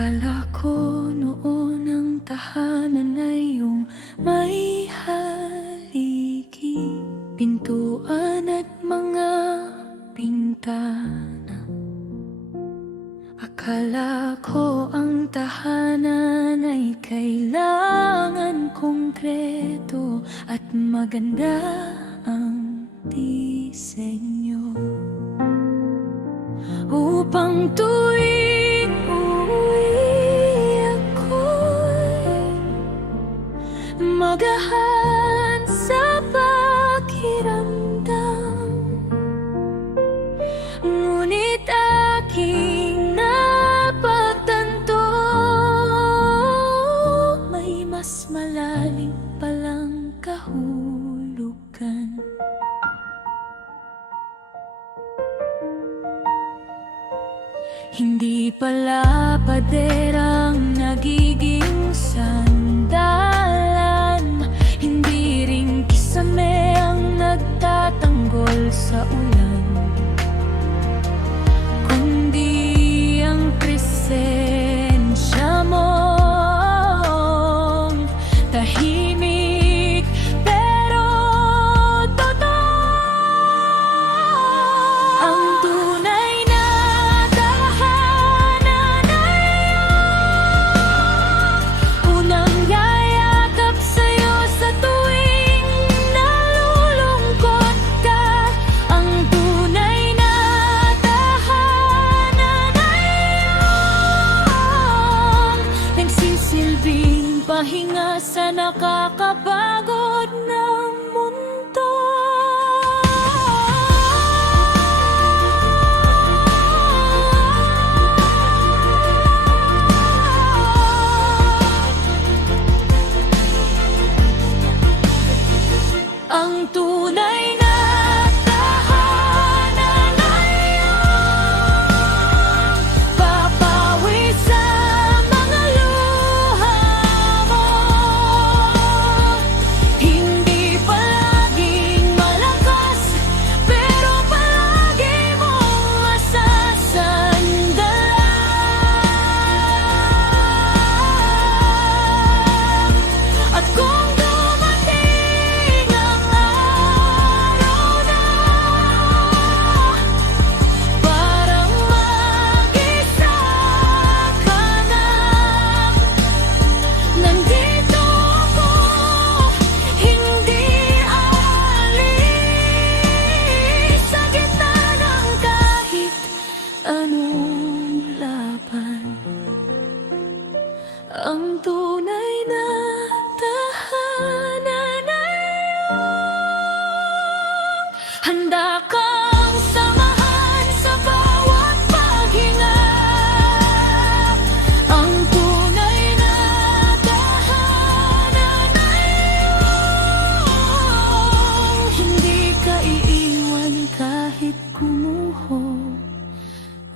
Akala ko noon ang tahanan ay iyong may haligi, pintuan at mga bintana. Akala ko ang tahanan ay kailangan konkreto at maganda ang disenyo, upang tuwing magahan sa pakiramdam. Ngunit aking napagtanto, may mas malalim palang kahulugan. Hindi pala paderang nagiging sandalan, hindi rin kisame ang nagtatanggol sa ulan, kundi ang presensya mong tahimik pero totoo. Ang tunay na tahanan ay unang yayakap sa'yo sa tuwing nalulungkot ka. Ang tunay na tahanan ay nagsisilbing pahinga sa nakakapagod ng mundo. Ang tunay na tahanan ay papawi sa mga luha mo. Hindi palaging malakas, pero palagi mong masasandalan. At kung dumating ang araw na parang mag-isa ka na, nandito ako, hindi aalis sa gitna ng kahit anong laban. Ang tunay na tahanan ay handa kang samahan sa bawat paghinga. Ang tunay na tahanan ay hindi ka iiwan kahit gumuho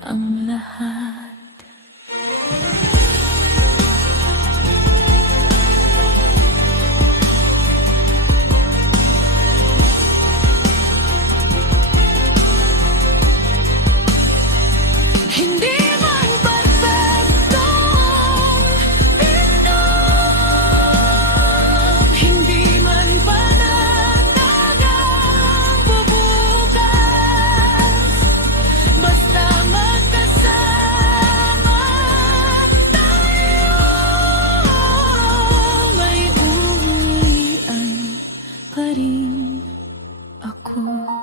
ang lahat. Hindi man perfectong pinom, hindi man panatag ang bubukas, basta magkasama tayo, may uuwian pa rin ako.